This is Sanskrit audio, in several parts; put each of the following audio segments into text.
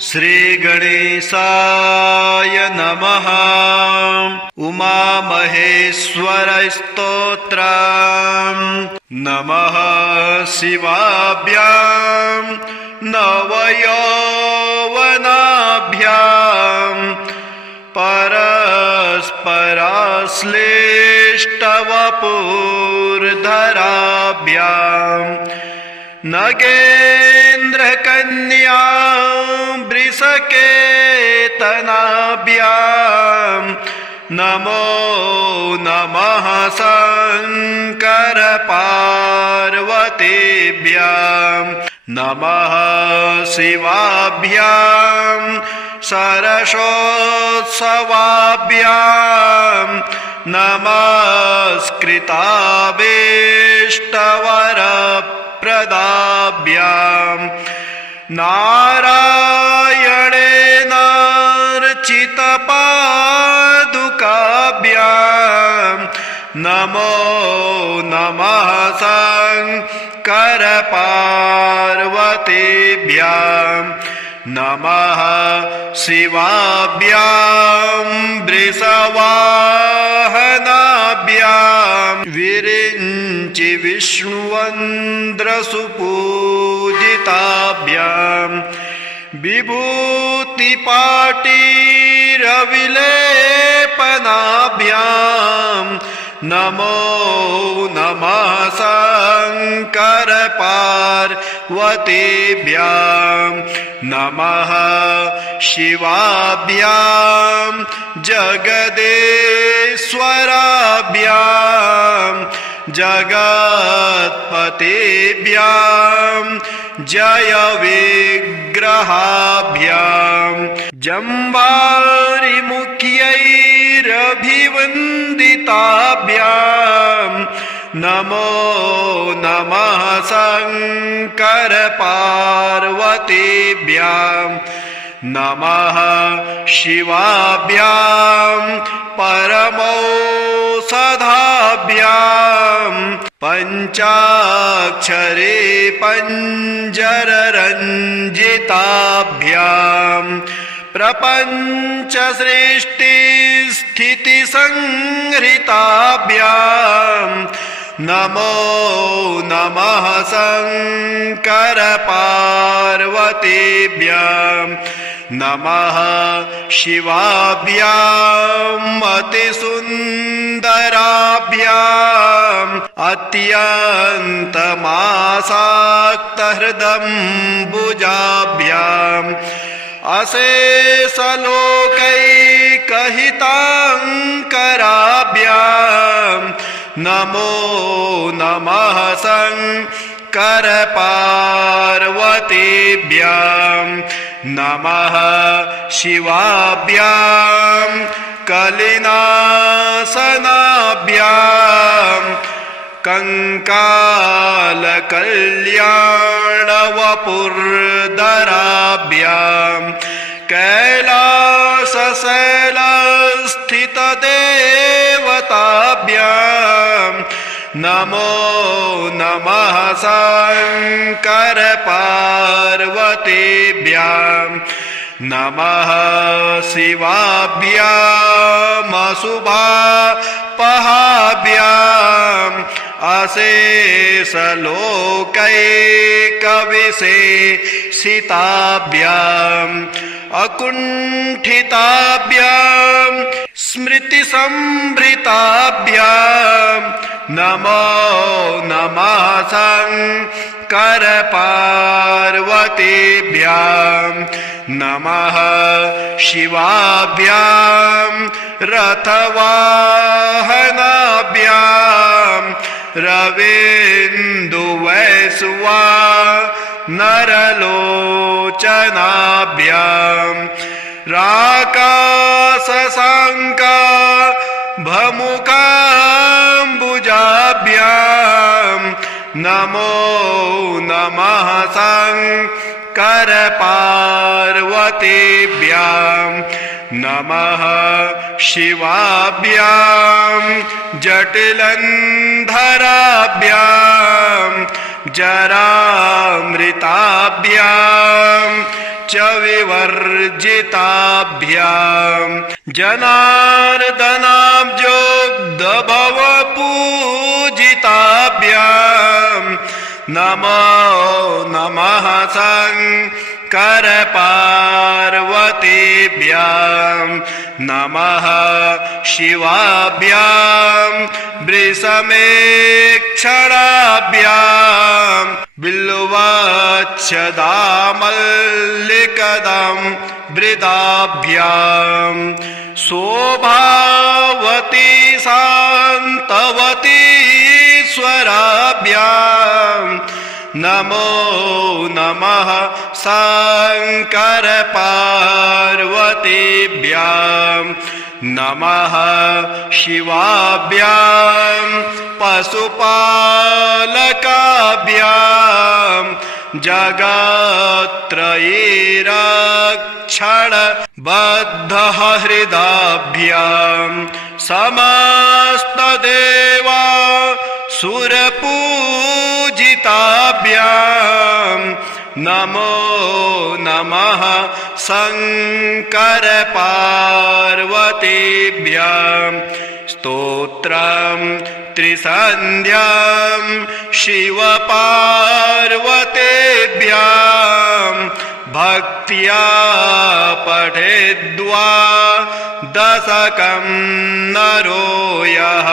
श्रीगणेशाय नमः। उमामहेश्वरस्तोत्रम् नमः शिवाभ्यां नवयौवनाभ्यां परस्पराश्लिष्टवपुर्धराभ्यां नगेन्द्रकन्या वृषकेतनाभ्यां नमो नमः शंकर पार्वतीभ्यां नमः शिवाभ्यां सरसोत्सवाभ्यां नमस्कृताभीष्टवरप्रदाभ्यां नारायणेनार्चितपादुकाभ्यां नमो नमः शंकर पार्वतीभ्यां नमः शिवाभ्यां वृषवाहनाभ्यां विरिञ्चि विष्णुवन्द्रसुपूजिताभ्यां विभूतिपाटीरविलेपनाभ्यां नमो नमः शंकर पार्वतीभ्यां नमः शिवाभ्यां जगदेश्वराभ्यां जगत्पतेभ्यां जय विग्रहाभ्यां जम्बारिमुख्यैरभिवन्दिताभ्यां नमो नमः शंकर पार्वतीभ्यां नमः शिवाभ्यां परमौषधाभ्यां पञ्चाक्षरे पञ्जररञ्जिताभ्यां प्रपञ्चसृष्टिस्थितिसंहृताभ्यां नमो नमः शंकर पार्वतीभ्यां नमः शिवाभ्यां अतिसुन्दराभ्यां अत्यन्तमासाक्तहृदम्बुजाभ्यां अशेषलोकैकहिताङ्कराभ्यां नमो नमः शंकर पार्वतीभ्यां नमः शिवाभ्यां कलिनाशनाभ्यां कंकालकल्याणवपुर्धराभ्यां कैलासशैलस्थितदेवताभ्यां नमो नमः शंकर पार्वतीभ्यां नमः शिवाभ्यामशुभापहाभ्यां अशेषलोकैकविशेषिताभ्यां अकुण्ठिताभ्यां स्मृतिसंभृताभ्यां नमो नमः शंकर पार्वतीभ्यां नमः शिवाभ्यां रथवाहनाभ्यां रवीन्दुवैश्वानरलोचनाभ्यां राकाशशाङ्का भमुकाम्बुजाभ्यां नमो नमः शंकर पार्वतीभ्यां नमः शिवाभ्यां जटिलन्धराभ्यां जरामृताभ्यां च विवर्जिताभ्याम् जनार्दनाब्जोऽब्धभव पूजिताभ्याम् नमो नमः शङ्कर पार्वतीभ्याम् नमः शिवाभ्याम् वृषमेक्षणाभ्याम् बिल्वच्छदामल्लिकदम् वृदाभ्याम् शोभावती शान्तवती स्वराभ्याम् नमो नमः शङ्कर पार्वतीभ्याम् नमः शिवाभ्याम् पशुपालकाभ्याम् जगत्त्रयीरक्षण बद्धः हृदाभ्याम् समस्तदेवा सुरपूजिताभ्याम् नमो नमः शङ्कर पार्वतीभ्याम् स्तोत्रम् त्रिसन्ध्याम् शिव पार्वतीभ्याम् भक्त्या पठेद्वा दशकम् नरो यः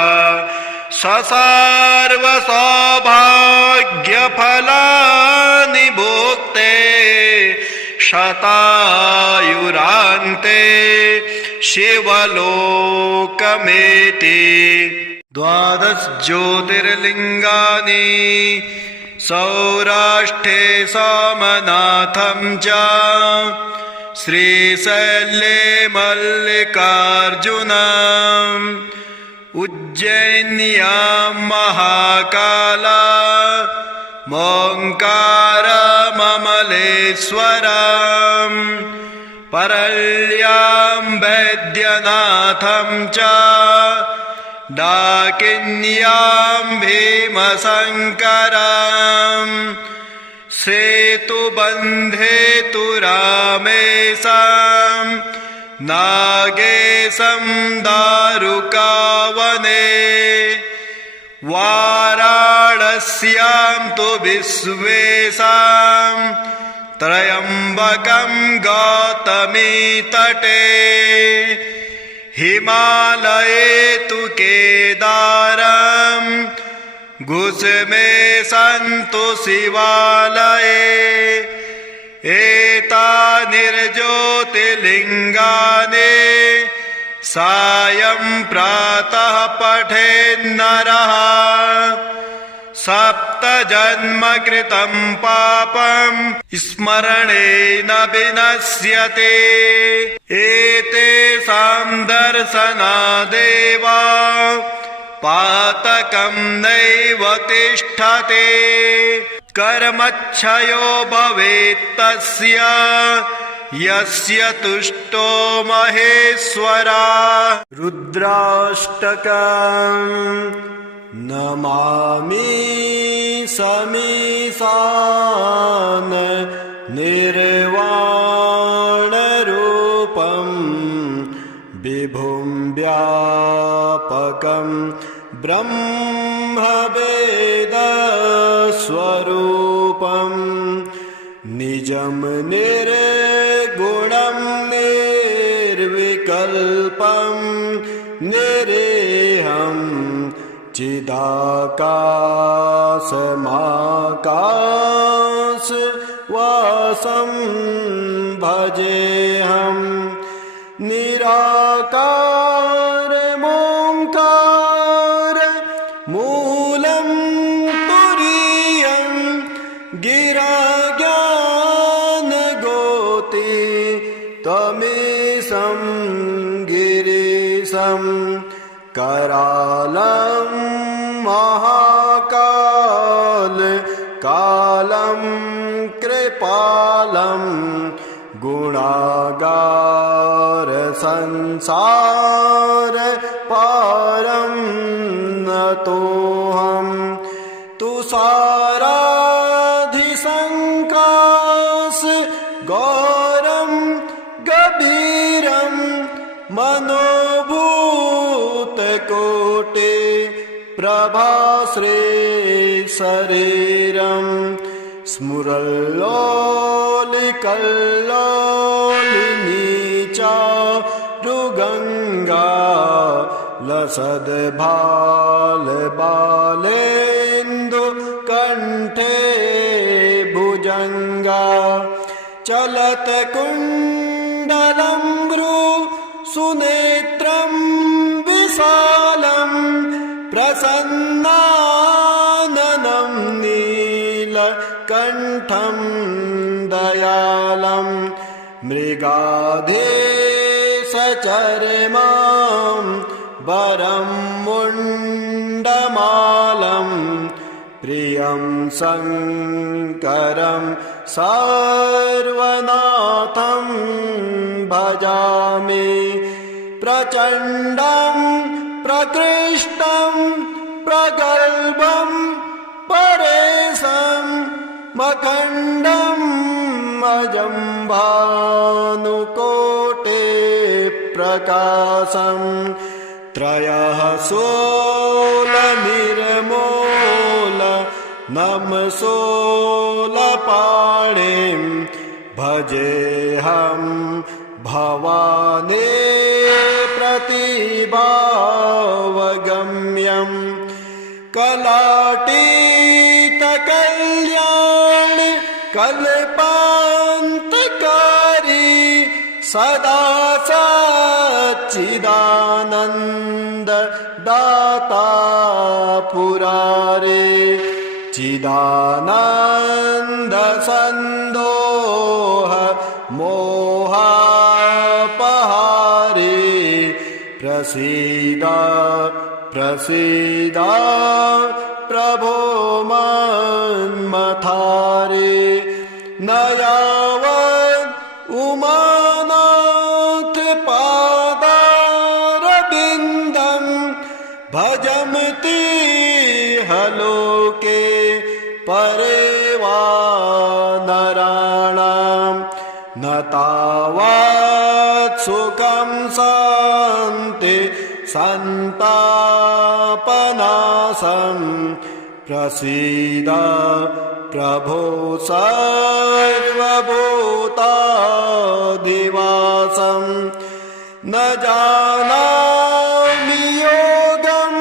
सर्वसौभाग्यफलानि भुक्ते शतायुरान्ते शिवलोकमेति 12 ज्योतिर्लिङ्गानि सौराष्ट्रे सोमनाथं च श्रीशैले मल्लिकार्जुनम् उज्जैन्यां महाकाला मोङ्कारममलेश्वरम् परल्यां वैद्यनाथं च डाकिन्यां भीमशङ्करम् सेतुबन्धे तु रामेशम् नागेशं दारुकावने वाराणस्यां तु विश्वेशं त्र्यम्बकं गौतमी तटे हिमालये तु केदारं घुसमेशं तु शिवालये एतानिर्ज्योतिर्लिङ्गानि सायं प्रातः पठेन्नरः सप्तजन्मकृतं पापं स्मरणेन विनश्यते एतेषां दर्शनादेव पातकं नैव तिष्ठते कर्मक्षयो भवेत्तस्य यस्य तुष्टो महेश्वरा रुद्राष्टकम् नमामि समीशान निर्वाणरूपं विभुं व्यापकं ब्रह्मवेदस्वरूपं निजं निर्गुणं निर्विकल्पं निरेहं चिदाकाशमाकाशवासं भजेऽहं निराकारमोङ्कार मूलं तुरीयं गिराज्ञानगोति त्वमेशं गिरीशं करालं महाकाल कालं कृपालं गुणागार संसार पारं नतोऽहं तुषाराधिसङ्काश गौर मनोभूतकोटि प्रभाश्री शरीरं स्फुरल्लोलिकल्लोलिनी चारुगङ्गा लसद्भालबालेन्दुकण्ठे भुजङ्गा चलत्कुण्डलं भ्रूसुनेत्रं विशालं प्रसन्नाननं नीलकण्ठं दयालं मृगाधेशचर्मां वरं मुण्डमालं प्रियं शङ्करं सर्वनाथं भजामि प्रचण्डं प्रकृष्टं प्रगल्भं परेशं मखण्डम् अजं भानुकोटे प्रकाशं त्रयः सोलनिर्मूल नमसोलपाणिं भजेऽहं भवानी प्रतिभावगम्यं कलातीतकल्याण कल्पान्तकारी सदा सच्चिदानन्द दाता पुरारे चिदानन्द सन्दोह मोहापहारे प्रसीद प्रसीद प्रभो मन्मथारे न यावत् उमानाथ पादारविन्दं भजन्ति हलोके परे वा नराणां न तावत् सुखं शान्ति सन्तापनाशं प्रसीद प्रभो सर्वभूताधिवासं न जानामि योगं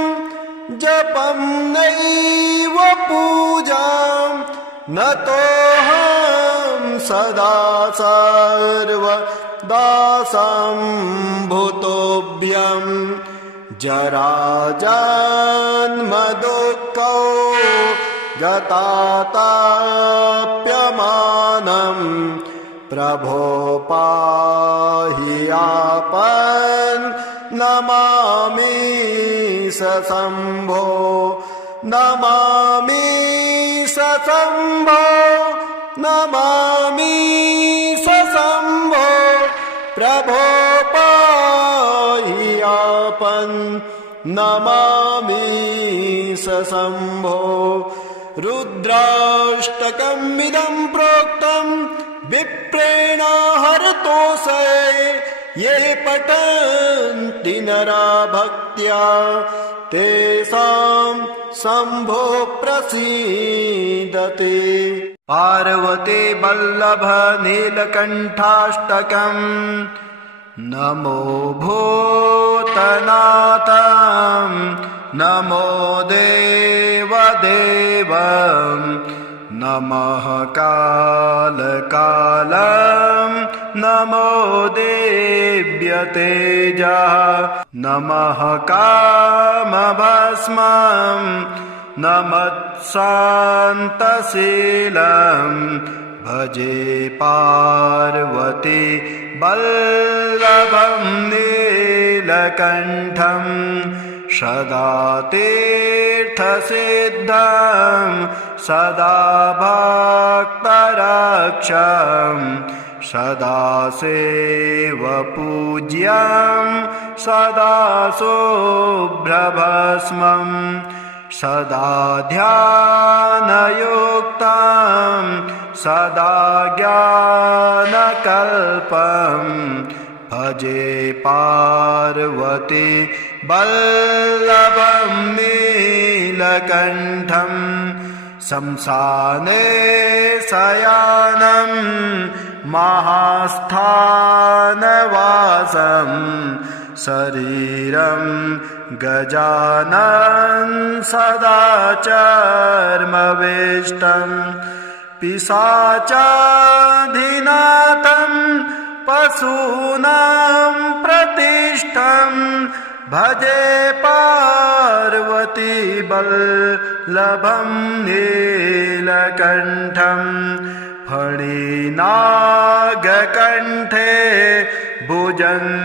जपं नैव पूजां न तोऽहं सदा सर्वदासं भूतोऽभ्यं जराजन्म दुःखौ गताताप्यमानं प्रभो पाहि आपन्नमामि सशम्भो नमामि सशम्भो नमामि सशम्भो प्रभो पाहि आपन्नमामि सशम्भो रुद्राष्टकमिदं प्रोक्तं विप्रेण हरतोषे ये पठन्ति नरा भक्त्या तेषां शम्भो प्रसीदते। पार्वती वल्लभ नीलकण्ठाष्टकम् नमो भूतनाथं नमो देवदेवं नमः कालकालं नमो देव्यतेजः नमः कामभस्मं नमः शान्तशीलं भजे पार्वती वल्लभं नीलकण्ठं सदा तीर्थसिद्धं सदा भक्तरक्षं सदा सेवपूज्यं सदा शुभ्रभस्मं सदा ध्यानयुक्तं सदा ज्ञानकल्पं भजे पार्वती वल्लभं नीलकण्ठं शंसाने शयानं महास्थानवासं शरीरं गजाननं सदा चर्मवेष्टं पिशाचाधिनाथं पशूनां प्रतिष्ठं भजे पार्वती वल्लभं नीलकण्ठं फणिनागकण्ठे भुजङ्गाद्यनेकं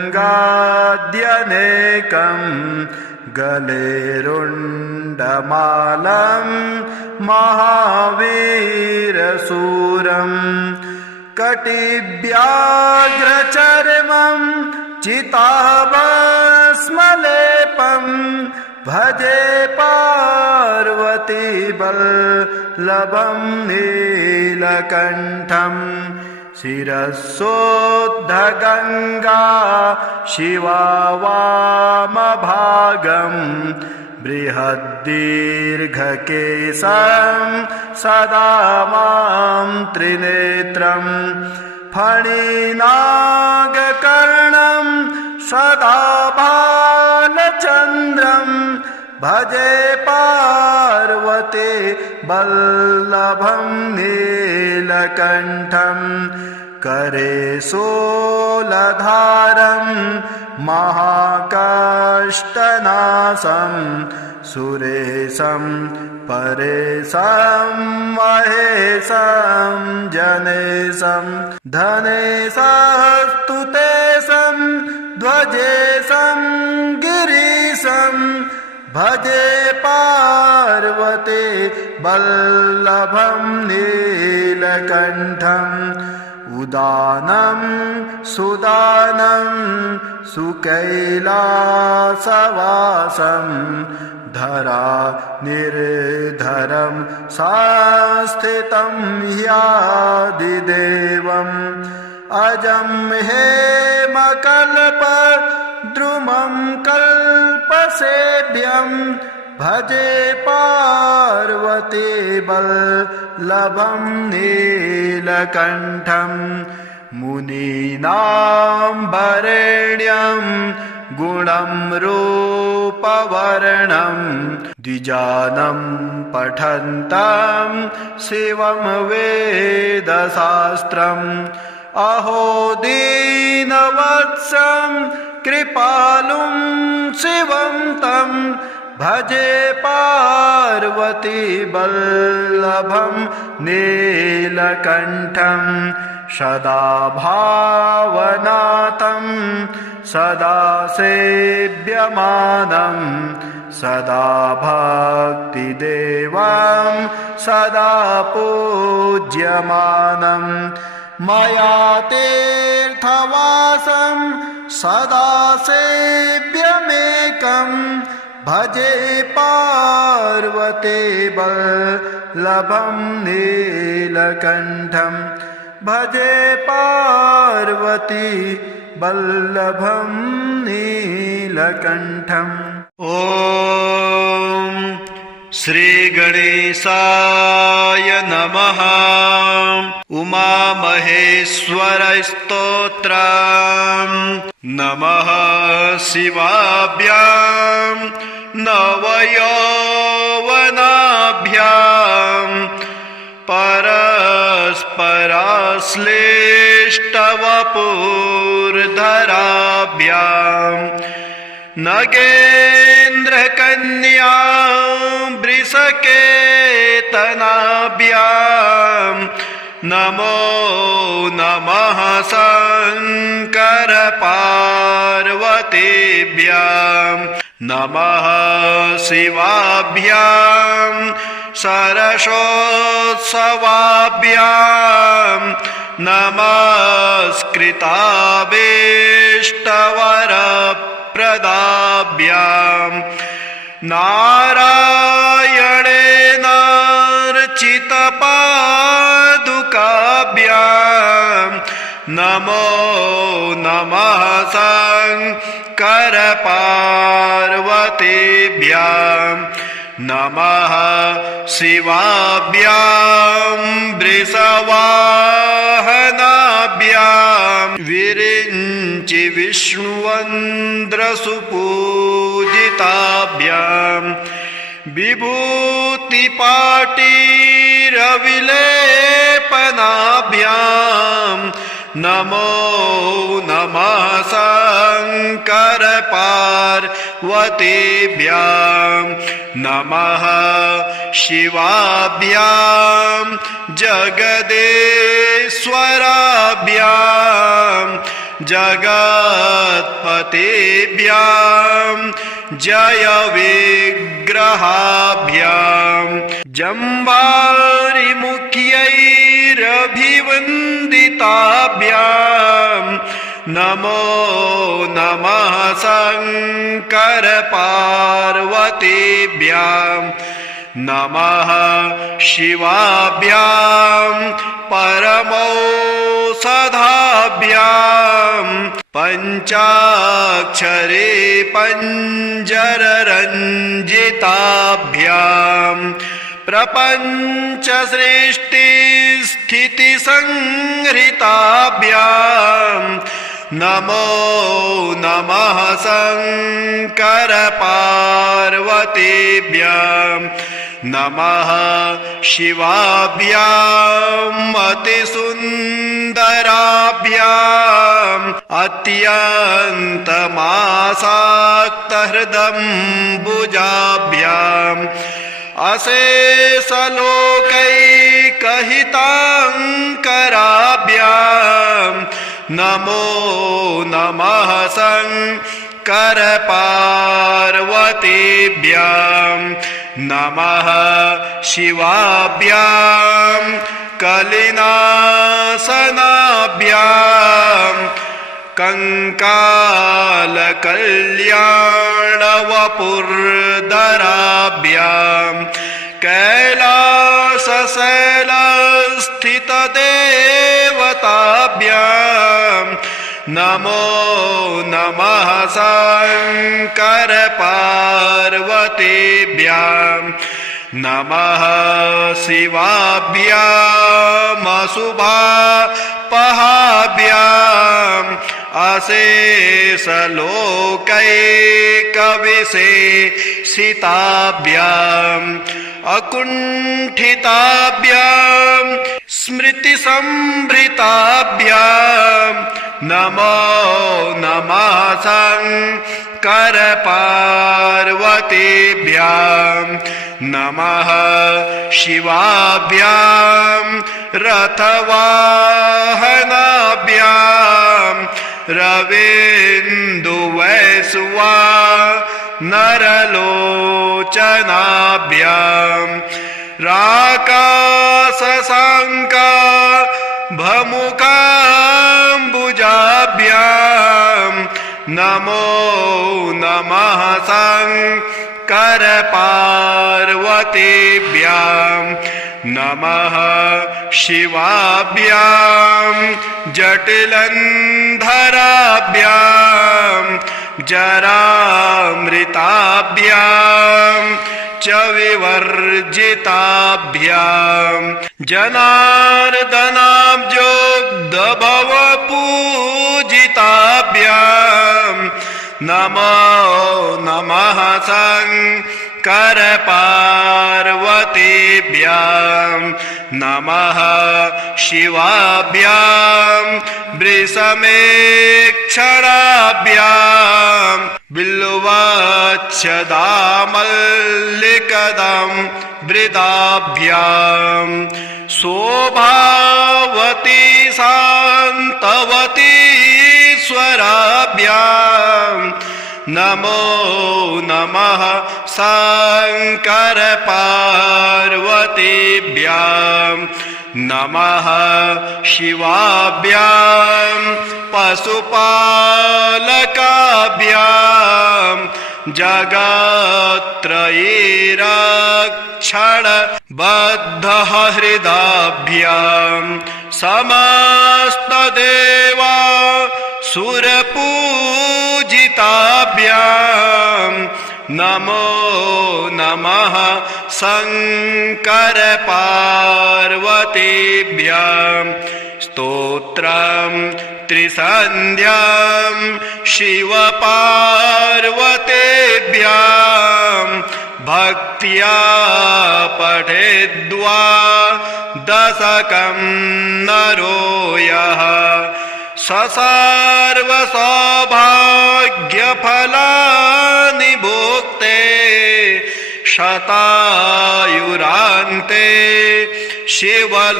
गले रुण्डमालं महावीरशूरं कटिव्याघ्रचर्मं चिताभस्मलेपं भजे पार्वती वल्लभं नीलकण्ठं शिरसोद्धगङ्गा शिवा वामभागं बृहद्दीर्घकेशं सदा मां त्रिनेत्रं फणिनागकर्णं सदा बालचन्द्रं भजे पार्वती वल्लभं नीलकण्ठं करे शूलधारं महाकाष्ठनाशं सुरेशं परेशं महेशं जनेशं धनेशस्तुतेशं ध्वजेशं गिरीशं भजे पार्वती वल्लभं नीलकण्ठं उदानं सुदानं सुकैलासवासं धरा निर्धरं संस्थितं ह्यादिदेवम् अजं हेमकल्पद्रुमं कल्पसेभ्यं भजे पार्वती वल्लभं नीलकण्ठं मुनीनां वरेण्यं गुणं रूपवर्णं द्विजानं पठन्तं शिवं वेदशास्त्रम् अहो दीनवत्सं कृपालुं शिवं तं भजे पार्वती वल्लभं नीलकण्ठं सदा भावनाथं सदा सेव्यमानं सदा भक्तिदेवं सदा पूज्यमानं मया तीर्थवासं सदा सेव्यमेकं भजे पार्वती वल्लभं नीलकण्ठं भजे पार्वती वल्लभं नीलकण्ठम् ॐ श्रीगणेशाय नमः। उमामहेश्वरस्तोत्रम् नमः शिवाभ्यां नवयौवनाभ्यां परस्पराश्लिष्टवपुर्धराभ्यां नगेन्द्रकन्या वृषकेतनाभ्यां नमो नमः शङ्कर पार्वतीभ्यां नमः शिवाभ्यां सरसोत्सवाभ्यां नमस्कृताभीष्टवरप्रदाभ्यां नारायणेनार्चितपादुकाभ्यां नमो नमः शंकर पार्वतीभ्यां नमः शिवाभ्यां वृषवाहनाभ्यां विरिञ्चि विष्णुवन्द्रसुपूजिताभ्यां विभूतिपाटीरविलेपनाभ्यां नमो नमः शंकर पार्वतीभ्यां नमः शिवाभ्यां जगदेश्वराभ्यां जगत्पतेभ्यां जय विग्रहाभ्यां जम्बारिमुख्यैरभिवन्दिताभ्यां नमो नमः शंकर पार्वतीभ्यां नमः शिवाभ्यां परमौषधाभ्यां पञ्चाक्षरे पञ्जररञ्जिताभ्यां प्रपञ्चसृष्टिस्थितिसंहृताभ्यां नमो नमः शंकर पार्वतीभ्यां नमः शिवाभ्यां अतिसुन्दराभ्यां अत्यन्तमासाक्तहृदम्बुजाभ्यां अशेषलोकैकहिताङ्कराभ्यां नमो नमः शंकर पार्वतीभ्यां नमः शिवाभ्यां कलिनाशनाभ्यां कंकालकल्याणवपुर्धराभ्यां कैलासशैलस्थितदेवताभ्यां नमो नमः शंकर पार्वतीभ्यां नमः शिवाभ्यामशुभापहाभ्याम् अशेषलोकैकविशेषिताभ्याम् अकुण्ठिताभ्यां स्मृतिसंभृताभ्यां नमो नमः शंकर पार्वतीभ्यां नमः शिवाभ्यां रथवाहनाभ्यां रवीन्दुवैश्वानरलोचनाभ्यां राकाशशाङ्का भमुकाम्बुजाभ्यां नमो नमः शंकर पार्वतीभ्यां नमः शिवाभ्यां जटिलन्धराभ्यां जरामृताभ्यां च विवर्जिताभ्यां जनार्दनाब्जोग्धभवपूजिताभ्यां नमो नमः शंकर पार्वतीभ्यां नमः शिवाभ्यां वृषमेक्षणाभ्यां बिल्वच्छदामल्लिकदं वृदाभ्यां शोभावती शान्तवती स्वराभ्यां नमो नमः शंकर पार्वतीभ्यां नमः शिवाभ्यां पशुपालकाभ्यां जगत्त्रयीरक्षणबद्धहृदाभ्यां समस्तदेव सुरपूजिताभ्यां नमो नमः शंकर पार्वतीभ्यां स्तोत्रं त्रिसन्ध्यां शिव पार्वतीभ्यां भक्त्या पठेद्वा दशकं नरो यः सर्वसौभाग्यफलानि भुक्ते शतायुरान्ते शिवलोकमेति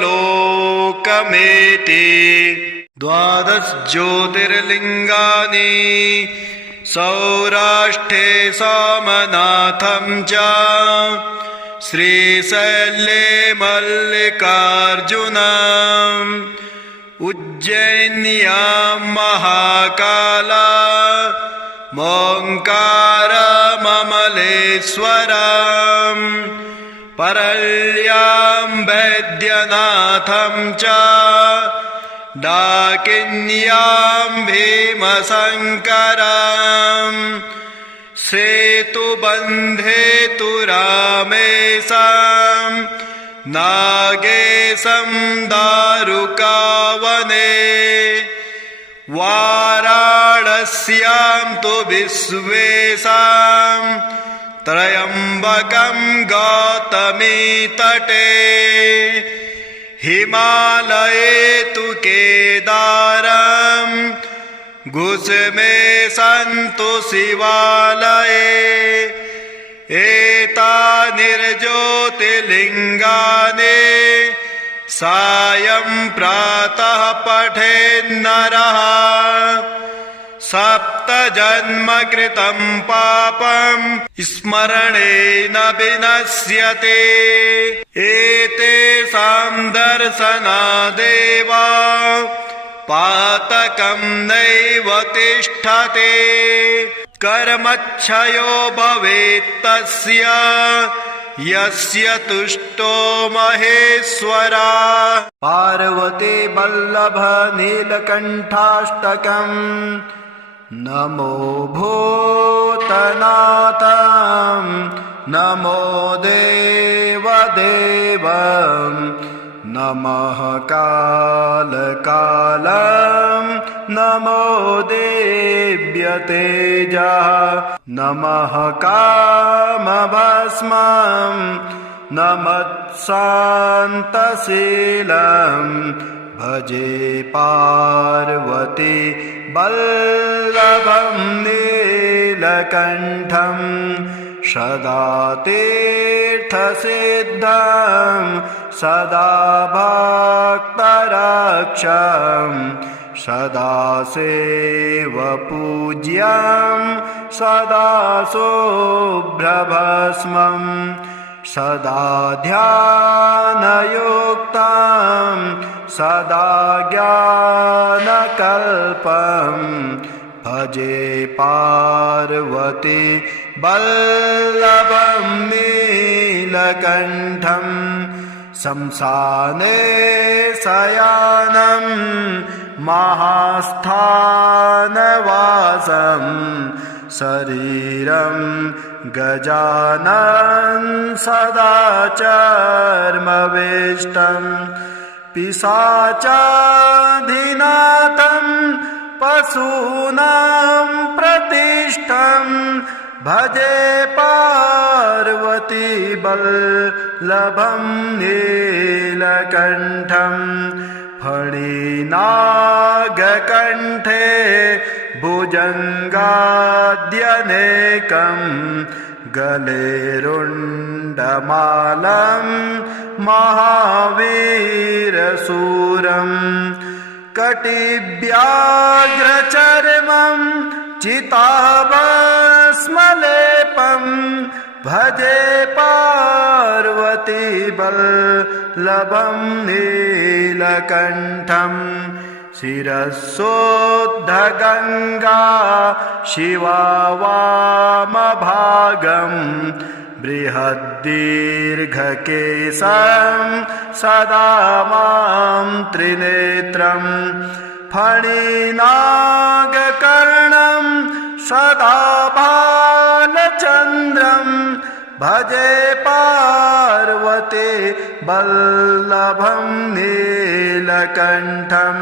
12 ज्योतिर्लिङ्गानि सौराष्ट्रे सोमनाथं च श्रीशैले मल्लिकार्जुनम् उज्जैन्यां महाकाला मोङ्कारममलेश्वरम् परल्यां वैद्यनाथं च डाकिन्यां भीमशङ्करम् सेतुबन्धे तु रामेशं नागेशं दारुकावने वाराणस्यां तु विश्वेशं त्र्यम्बकं गौतमीतटे हिमालये तु केदारं गुसमेशं तु शिवालये एतानिर्ज्योतिर्लिङ्गानि सायं प्रातः पठेन्नरः सप्तजन्मकृतं पापं स्मरणेन विनश्यते एतेषां दर्शनादेव पातकं नैव तिष्ठते कर्मक्षयो भवेत्तस्य यस्य तुष्टो महेश्वरः पार्वती वल्लभ नीलकण्ठाष्टकम् नमो भूतनाथं नमो देवदेवं नमः कालकालं नमो देव्यतेजः नमः कामभस्मं नमः शान्तशीलं भजे पार्वती वल्लभं नीलकण्ठं सदा तीर्थसिद्धं सदा भक्तरक्षं सदा सेवपूज्यं सदा शुभ्रभस्मं सदा ध्यानयुक्तं सदा ज्ञानकल्पं भजे पार्वती वल्लभं नीलकण्ठं शंसाने शयानं महास्थानवासं शरीरं गजाननं सदा चर्मवेष्टं पिशाचाधिनाथं पशूनां प्रतिष्ठं भजे पार्वती वल्लभं नीलकण्ठं फणिनागकण्ठे भुजङ्गाद्यनेकं गले रुण्डमालं महावीरशूरं कटिव्याघ्रचर्मं चिताभस्मलेपं भजे पार्वती वल्लभं नीलकण्ठं शिरस्सोद्धगङ्गा शिवा वामभागं बृहद्दीर्घकेशं सदा मां त्रिनेत्रं फणिनागकर्णं सदा बालचन्द्रं भजे पार्वती वल्लभं नीलकण्ठं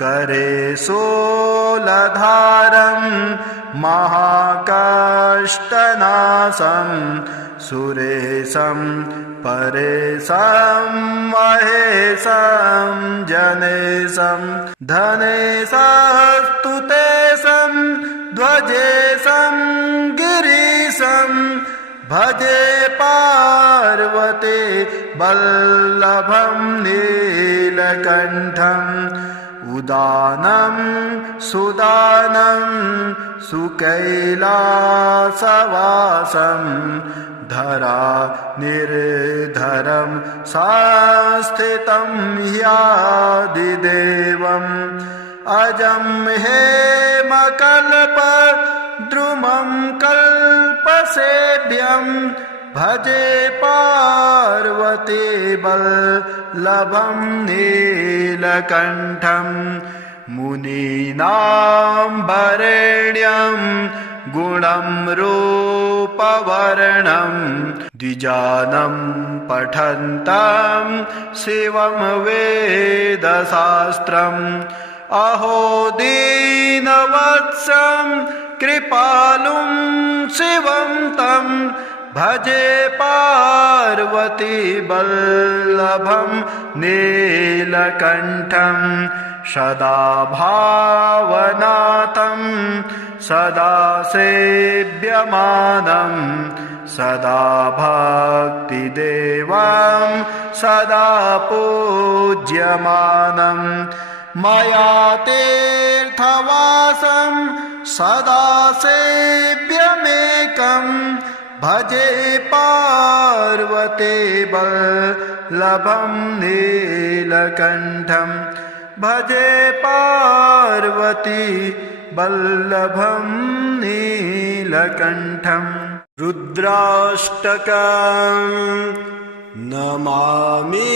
करे शूलधारं महाकाष्ठनाशं सुरेशं परेशं महेशं जनेशं धनेशस्तुतेशं ध्वजेशं गिरीशं भजे पार्वती वल्लभं नीलकण्ठम् उदानं सुदानं सुकैलासवासं धरा निर्धरं संस्थितं ह्यादिदेवम् अजं हेमकल्पद्रुमं कल्पसेभ्यं भजे पार्वती वल्लभं नीलकण्ठं मुनीनां वरेण्यं गुणं रूपवर्णं द्विजानं पठन्तं शिवं वेदशास्त्रम् अहो दीनवत्सं कृपालुं शिवं तं भजे पार्वती वल्लभं नीलकण्ठं सदा भावनाथं सदा सेव्यमानं सदा भक्तिदेवं सदा पूज्यमानं मया तीर्थवासं सदा सेव्यमेकं भजे पार्वती वल्लभं नीलकण्ठं भजे पार्वती वल्लभं नीलकण्ठम् रुद्राष्टकं नमामि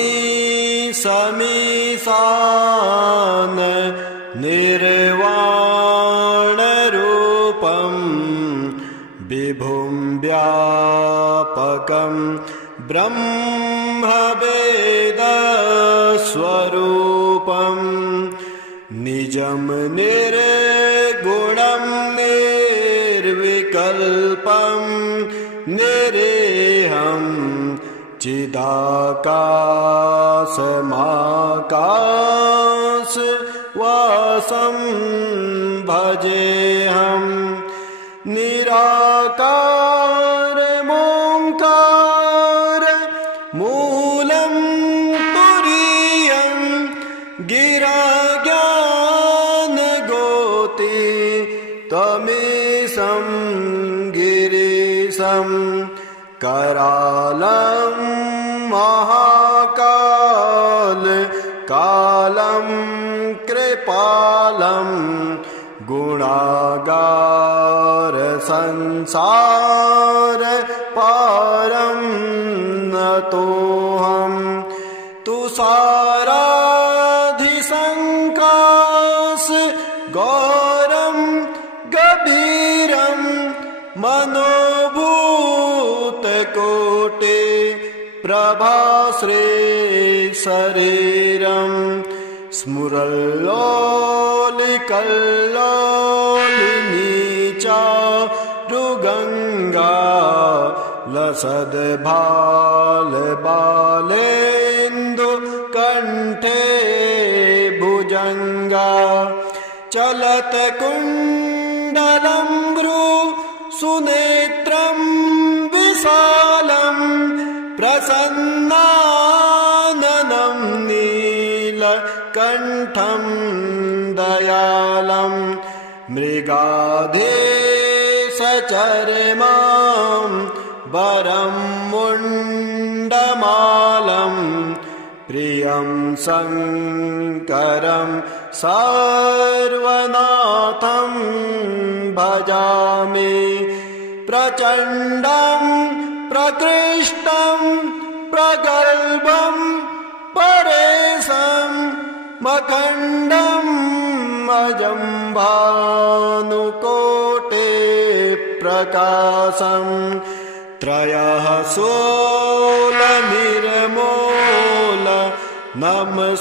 समीशान निर्वाणरूपं विभुं व्यापकं ब्रह्मवेदस्वरूपं निजं निर्गुणं निर्विकल्पं निरेहं चिदाकाशमाकाशवासं भजेऽहं निराकारमोङ्कार मूलं तुरीयं गिराज्ञानगोति त्वमीशं गिरीशं करालं महाकाल कालं कृपालं गुणागार संसार पारं नतोऽहं तुषाराधिसङ्काश गौरं गभीरं मनोभूतकोटि प्रभाश्री शरीरं स्मुरल्लोलिकल्लोलिनी चारुगङ्गा लसद्भालबालेन्दु कण्ठे भुजङ्गा चलत्कुण्डलं भ्रू सुनेत्रं विशालं प्रसन्नाननं नीलकण्ठं दयालं मृगाधीशचर्मां वरं मुण्डमालं प्रियं शङ्करं सर्वनाथं भजामि प्रचण्डं प्रकृष्टं प्रगल्भं परेशं मखण्डम् अजं भानुकोटे प्रकाशं त्रयः सोलनिर्मूल नमसोलपाणिं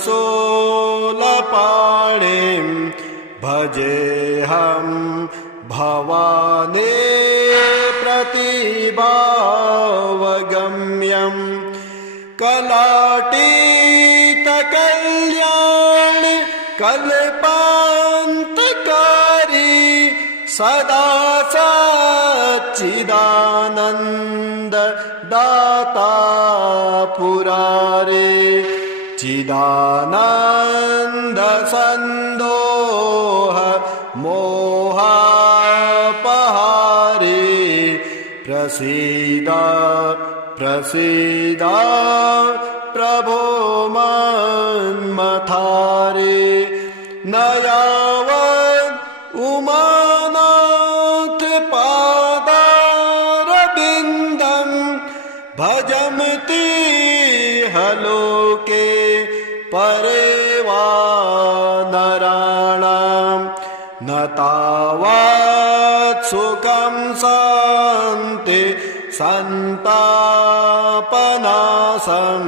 भजेऽहं भवाने प्रतिभावगम्यं कलातीतकल्याण कल्पान्तकारी सदा सच्चिदानन्द दाता पुरारे चिदानन्द सन्दोह मोहापहारे प्रसीद प्रसीद प्रभो मन्मथारे न यावत् उमानाथ पादारविन्दं भजन्ति हलोके परे वा नराणां न तावत् सुखं शान्ति सन्तापनाशं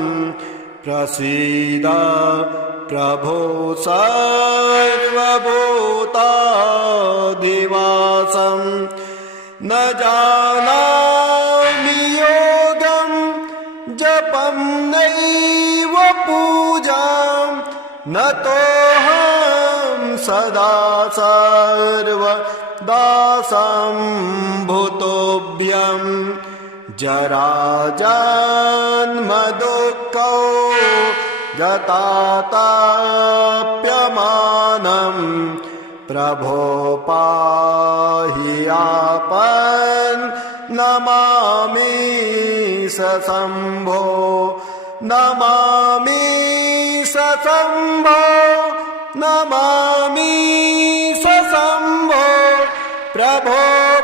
प्रसीद प्रभो सर्वभूताधिवासं न जानामि योगं जपं नैव पूजां न तोऽहं सदा सर्वदासं भूतोऽभ्यं जराजन्मदुःखौ जताताप्यमानं प्रभो पाहि आपन् नमामि सशम्भो नमामि सशम्भो नमामि सशम्भो प्रभो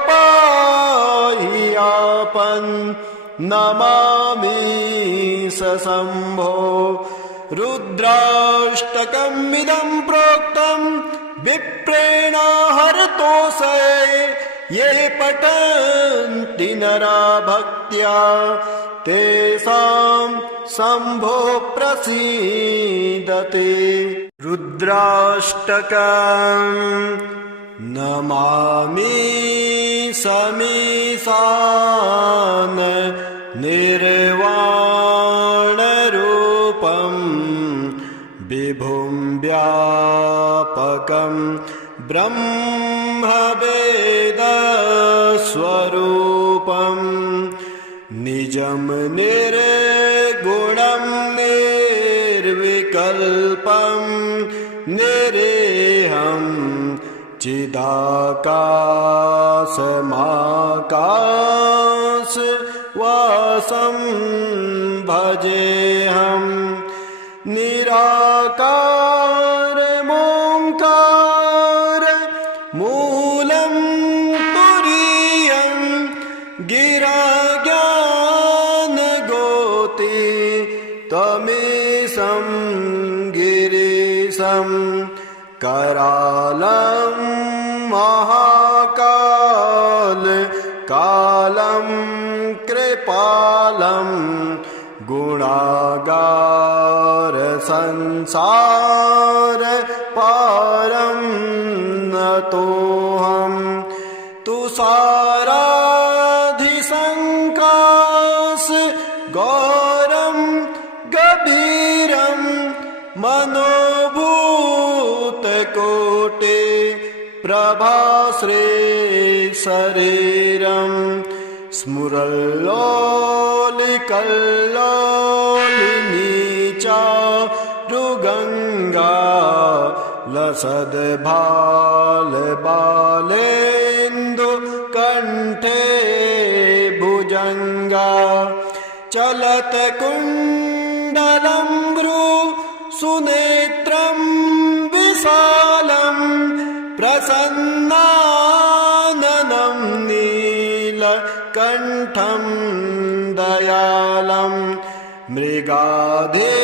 पाहि आपन् नमामि सशम्भो रुद्राष्टकमिदं प्रोक्तं विप्रेण हरतोषे ये पठन्ति नरा भक्त्या तेषां शम्भो प्रसीदते रुद्राष्टकम् नमामि समीशान निर्वाणरूपं विभुं व्यापकं ब्रह्मवेदस्वरूपं निजं निर्गुणं निर्विकल्पं निरेहं चिदाकाशमाकाशवासं भजेऽहं निराकारमोङ्कार मूलं तुरीयं गिराज्ञानगोति त्वमेशं गिरीशं करालं महाकाल कालं कृपालं गुणागार संसार पारं नतोऽहं तुषाराधिसङ्काश गौरं गभीरं मनोभूतकोटे प्रभाश्री शरीरं स्मुरल्लोलिकल्लोलिनी चारुगङ्गा लसद्भालबालेन्दु कण्ठे भुजङ्गा चलत्कुण्डलं भ्रू सुनेत्रं विशालं प्रसन्नाननं नीलकण्ठं मृगाधे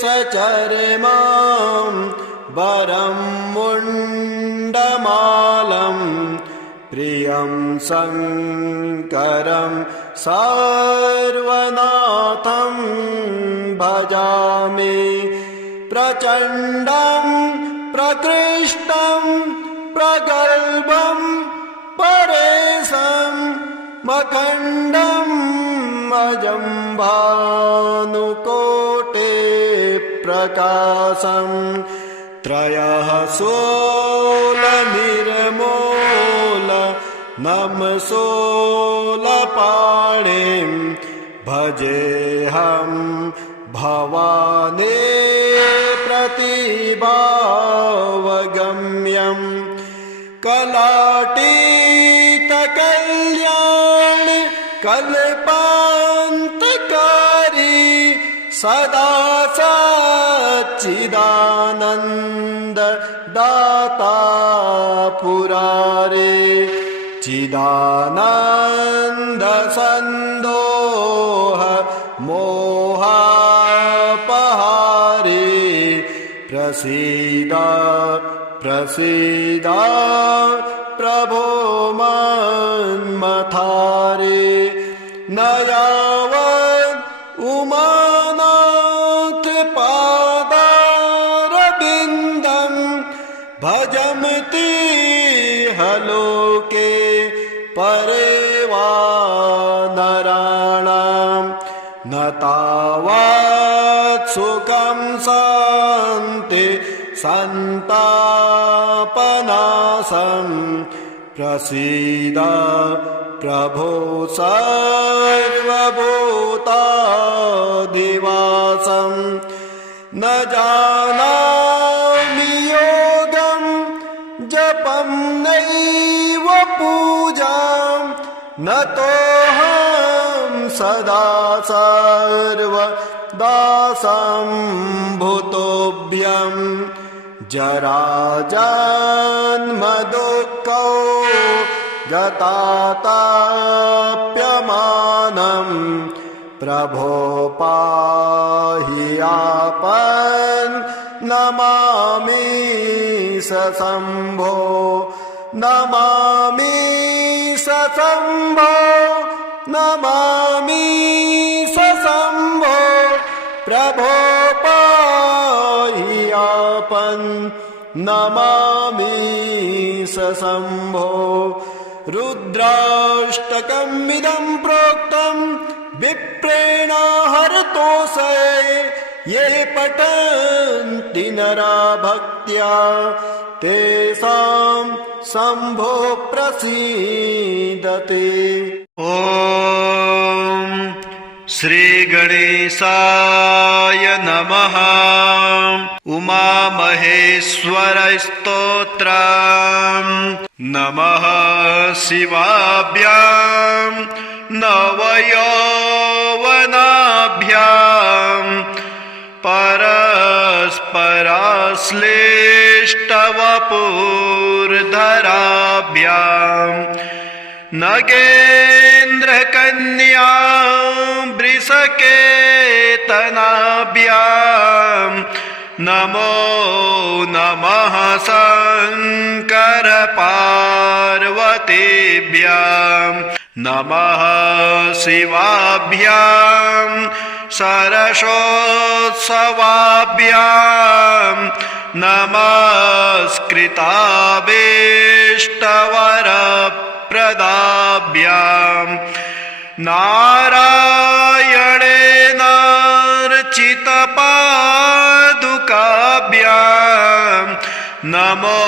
सचर्मां वरं मुण्डमालं प्रियं शङ्करं सर्वनाथं भजामि प्रचण्डं प्रकृष्टं प्रगल्भं परेशं मखण्डम् अजम्भानुकोटे प्रकाशं त्रयः सोलनिर्मूल नमसोलपाणिं भजेऽहं भवाने प्रतिभावगम्यं कलाटीतकल्याण कल्पान्तकारी सदा सच्चिदानन्द दाता पुरारे चिदानन्द सन्दोह मोहापहारे प्रसीद प्रसीद प्रभो मन्मथारे न यावत् उमानाथ पादारविन्दं भजन्ति हलोके परे वा नराणां न तावत् सुखं शान्ति सन्तापनाशं प्रसीद प्रभो सर्वभूताधिवासं न जानामि योगं जपं नैव पूजां न तोऽहं सदा सर्वदासं भूतोऽभ्यं जराजन्म दुःखौ जताताप्यमानं प्रभो पाहि आपन् नमामि सशम्भो नमामि सशम्भो नमामि सशम्भो प्रभो पाहि आपन् नमामि सशम्भो रुद्राष्टकमिदं प्रोक्तं विप्रेण हरतोषे ये पठन्ति नरा भक्त्या तेषां शम्भो प्रसीदते। ॐ श्री गणेशाय नमः। उमामहेश्वर स्तोत्रम् नमः शिवाभ्यां नवयौवनाभ्यां परस्पराश्लिष्टवपुर्धराभ्यां नगेन्द्रकन्या वृषकेतनाभ्यां नमो नमः शङ्कर पार्वतीभ्यां नमः शिवाभ्यां सरसोत्सवाभ्यां नमस्कृताभीष्टवरप्रदाभ्यां नारायणेनार्चितपादुकाभ्यां नमो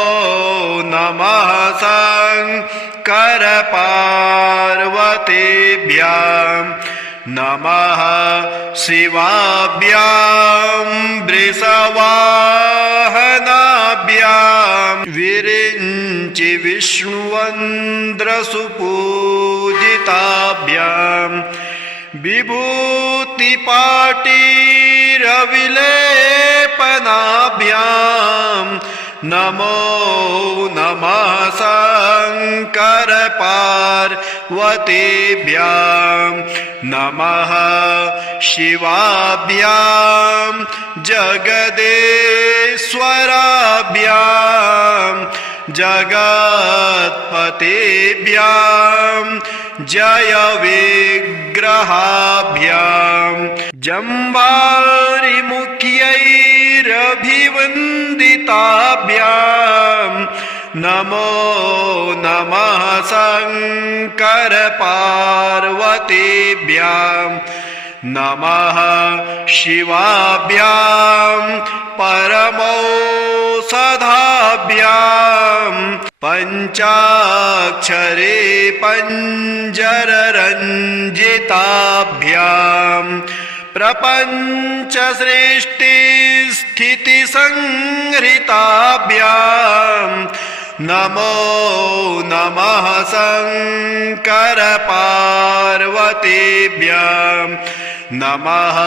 नमः शङ्कर पार्वतीभ्यां नमः शिवाभ्यां वृषवाहनाभ्यां विरिञ्चि विष्णुवन्द्रसुपूजिताभ्यां विभूतिपाटीरविलेपनाभ्यां नमो नमः शंकर पार्वतीभ्यां नमः शिवाभ्यां जगदेश्वराभ्यां जगत्पतेभ्यां जय विग्रहाभ्यां जम्बारिमुख्यैरभिवन्दिताभ्यां नमो नमः शंकर पार्वतीभ्यां नमः शिवाभ्यां परमौषधाभ्यां पंचाक्षरे पंजररञ्जिताभ्यां प्रपंच सृष्टि स्थिति संहृताभ्यां नमो नमः शंकर पार्वतीभ्यां नमः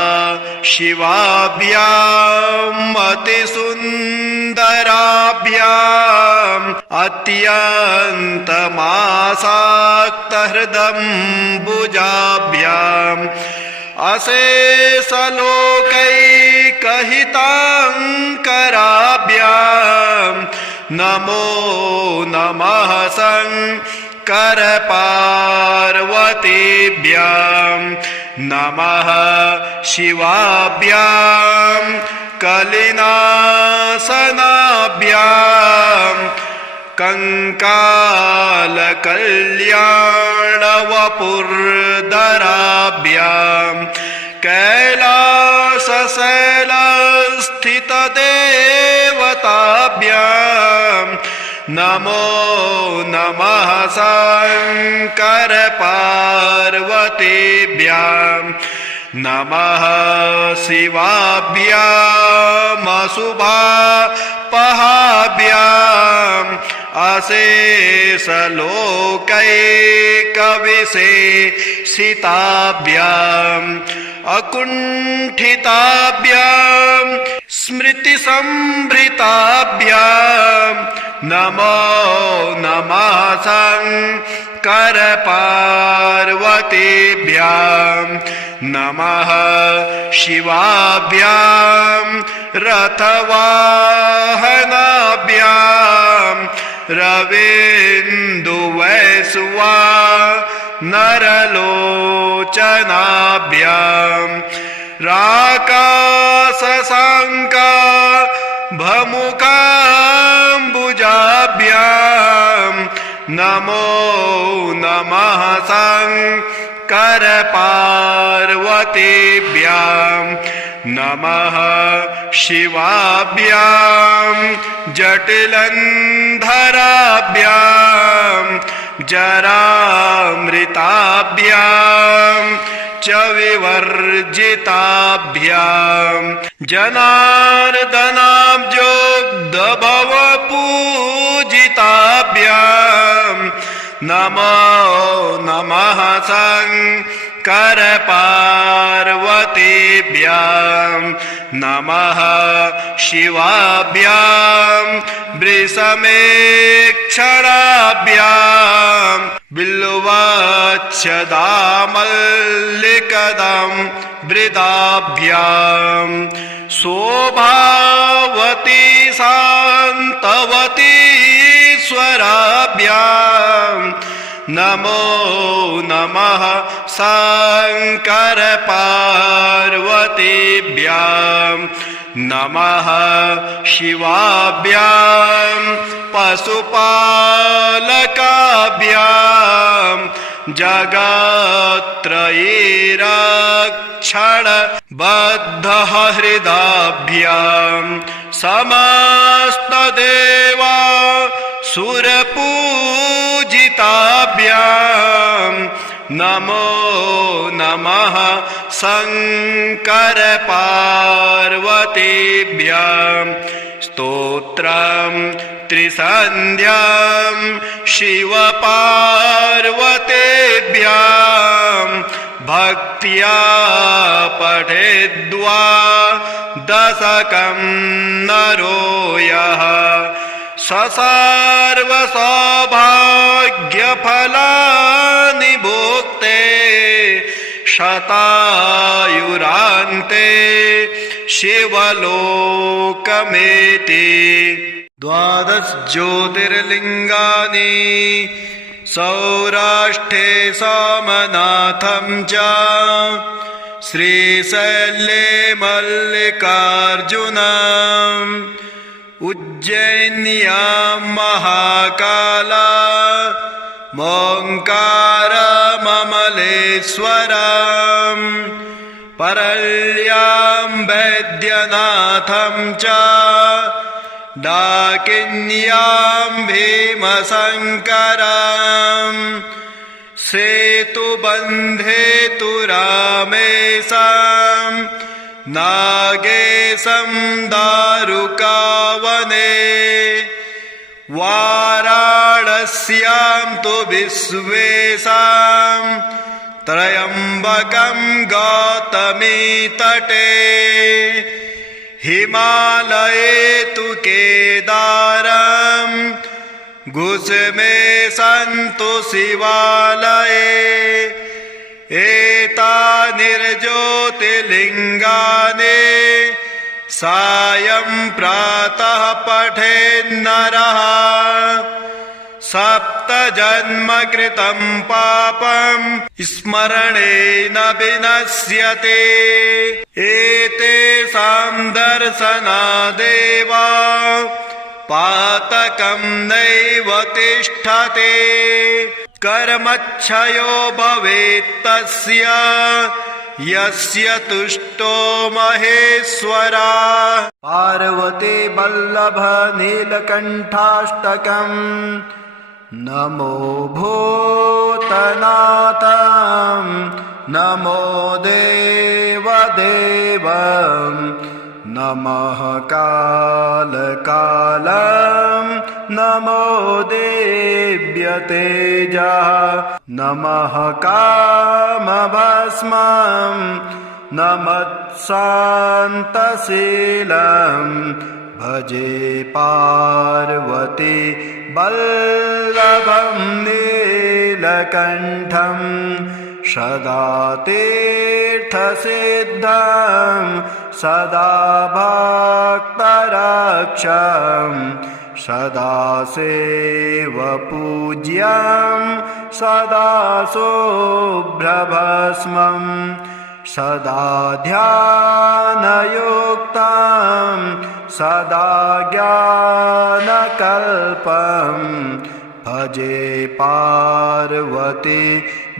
शिवाभ्यां अतिसुन्दराभ्यां अत्यन्तमासाक्तहृदम्बुजाभ्यां अशेषलोकैकहिताङ्कराभ्यां नमो नमः शंकर पार्वतीभ्यां नमः शिवाभ्यां कलिनाशनाभ्यां कंकालकल्याणवपुर्धराभ्यां कैलासशैलस्थितदेवताभ्यां नमो नमः शंकर पार्वतीभ्यां नमः शिवाभ्यामशुभापहाभ्याम् अशेषलोकैकविशेषिताभ्याम् अकुण्ठिताभ्यां स्मृतिसंभृताभ्यां नमो नमः शंकर पार्वतीभ्यां नमः शिवाभ्यां रथवाहनाभ्यां रवीन्दुवैसुवा नरलोचनाभ्यां राकाशशङ्का भमुकाम्बुजाभ्यां नमो नमः शंकर पार्वतीभ्यां नमः शिवाभ्यां जटिलन्धराभ्यां जरामृताभ्यां च विवर्जिताभ्यां जनार्दनाब्जोग्धभवपूजिताभ्यां नमो नमः शंकर पार्वतीभ्यां नमः शिवाभ्यां वृषमेक्षणाभ्यां बिल्वच्छदामल्लिकदं वृदाभ्यां शोभावती शान्तवती स्वराभ्यां नमो नमः शंकर पार्वतीभ्यां नमः शिवाभ्यां पशुपालकाभ्यां जगत्त्रयीरक्षण बद्धहृदाभ्यां समस्तदेवा सुरपूजिताभ्यां नमो नमः शंकर पार्वतीभ्यां स्तोत्रं त्रिसन्ध्यां शिवपार्वतीभ्यां भक्त्या पठेद्वा दशकं नरो यः ससर्वसौभाग्यफलानि भुक्ते शतायुरान्ते शिवलोकमेति। 12 ज्योतिर्लिङ्गानि सौराष्ट्रे सोमनाथं च श्रीशैले मल्लिकार्जुनम् उज्जैन्यां महाकाला मोङ्कारममलेश्वरम् परल्यां वैद्यनाथं च डाकिन्यां भीमशङ्करम् सेतुबन्धे तु रामेशं नागेशं दारुकावने वाराणस्यां तु विश्वेशं त्र्यम्बकं गौतमी तटे हिमालये तु केदारं गुसमे सन्तु शिवालये एतानि ज्योतिर्लिङ्गानि सायं प्रातः पठेन्नरः सप्तजन्मकृतं पापं स्मरणेन विनश्यते एतेषां दर्शनादेव पातकं नैव तिष्ठते कर्मक्षयो भवेत्तस्य यस्य तुष्टो महेश्वरः। पार्वती वल्लभ नीलकण्ठाष्टकम् नमो भूतनाथं नमो देवदेवं नमः कालकालं नमो देव्यतेजः नमः कामभस्मं नमः शान्तशीलं भजे पार्वती वल्लभं नीलकण्ठं सदा तीर्थसिद्धं सदा भक्तरक्षं सदा सेवपूज्यं सदा शुभ्रभस्मं सदा ध्यानयुक्तं सदा ज्ञानकल्पं भजे पार्वती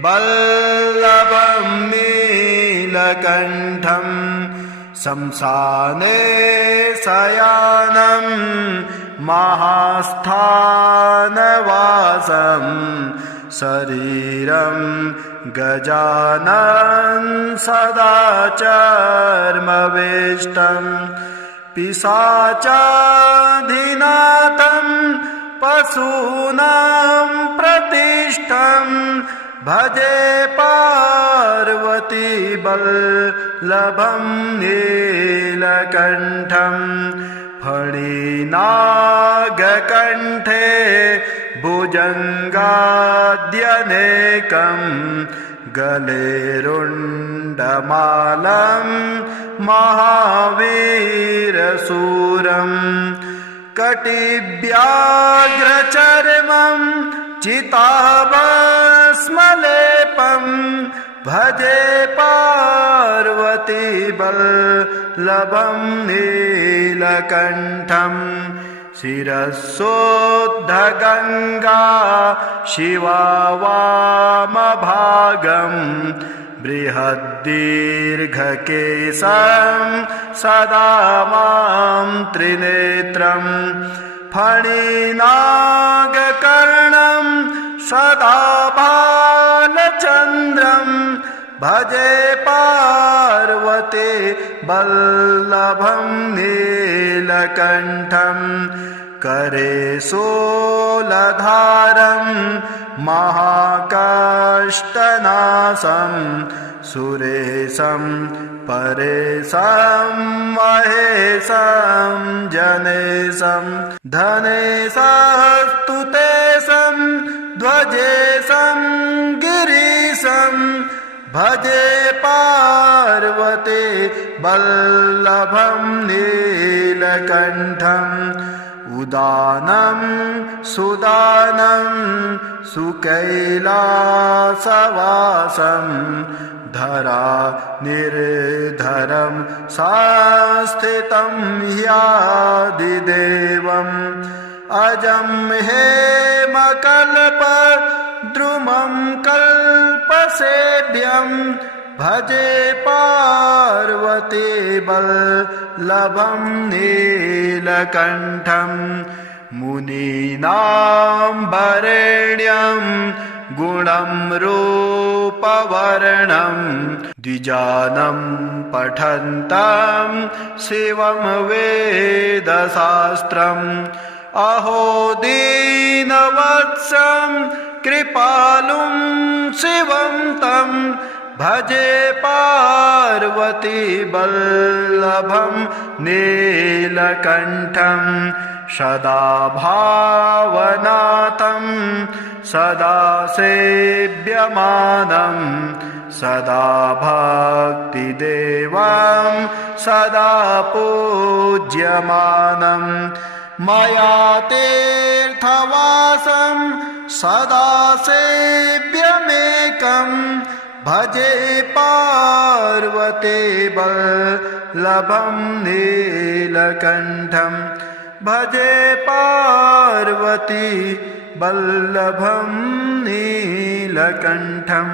वल्लभं नीलकण्ठं शंसाने शयानं महास्थानवासं शरीरं गजाननं सदा चर्मवेष्टं पिशाचाधिनाथं पशूनां प्रतिष्ठं भजे पार्वती वल्लभं नीलकण्ठं फणिनागकण्ठे भुजङ्गाद्यनेकं गले रुण्डमालं महावीरशूरं कटिव्याघ्रचर्मं चिताभस्मलेपं भजे पार्वती वल्लभं नीलकण्ठं शिरस्सोद्धगङ्गा शिवा वामभागं बृहद्दीर्घकेशं सदा मां त्रिनेत्रं फणिनागकर्णं सदा बालचन्द्रं भजे पार्वती वल्लभं नीलकण्ठं करे शूलधारं महाकाष्ठनाशं सुरेशं परेशं महेशं जनेशं धनेशस्तुतेशं ध्वजेशं गिरीशं भजे पार्वते वल्लभं नीलकण्ठम् उदानं सुदानं सुकैलासवासं धरा निर्धरं संस्थितं ह्यादिदेवम् अजं हेमकल्पद्रुमं कल्पसेव्यं भजे पार्वती वल्लभं नीलकण्ठम् मुनीनां वरेण्यं गुणं रूपवर्णं द्विजानं पठन्तं शिवं वेदशास्त्रम् अहो दीनवत्सं कृपालुं शिवं तं भजे पार्वती वल्लभं नीलकण्ठं सदा भावनाथं सदा सेव्यमानं सदा भक्तिदेवं सदा पूज्यमानं मया तीर्थवासं सदा सेव्यमेकं भजे पार्वती वल्लभं नीलकण्ठं भजे पार्वती वल्लभं नीलकण्ठम्।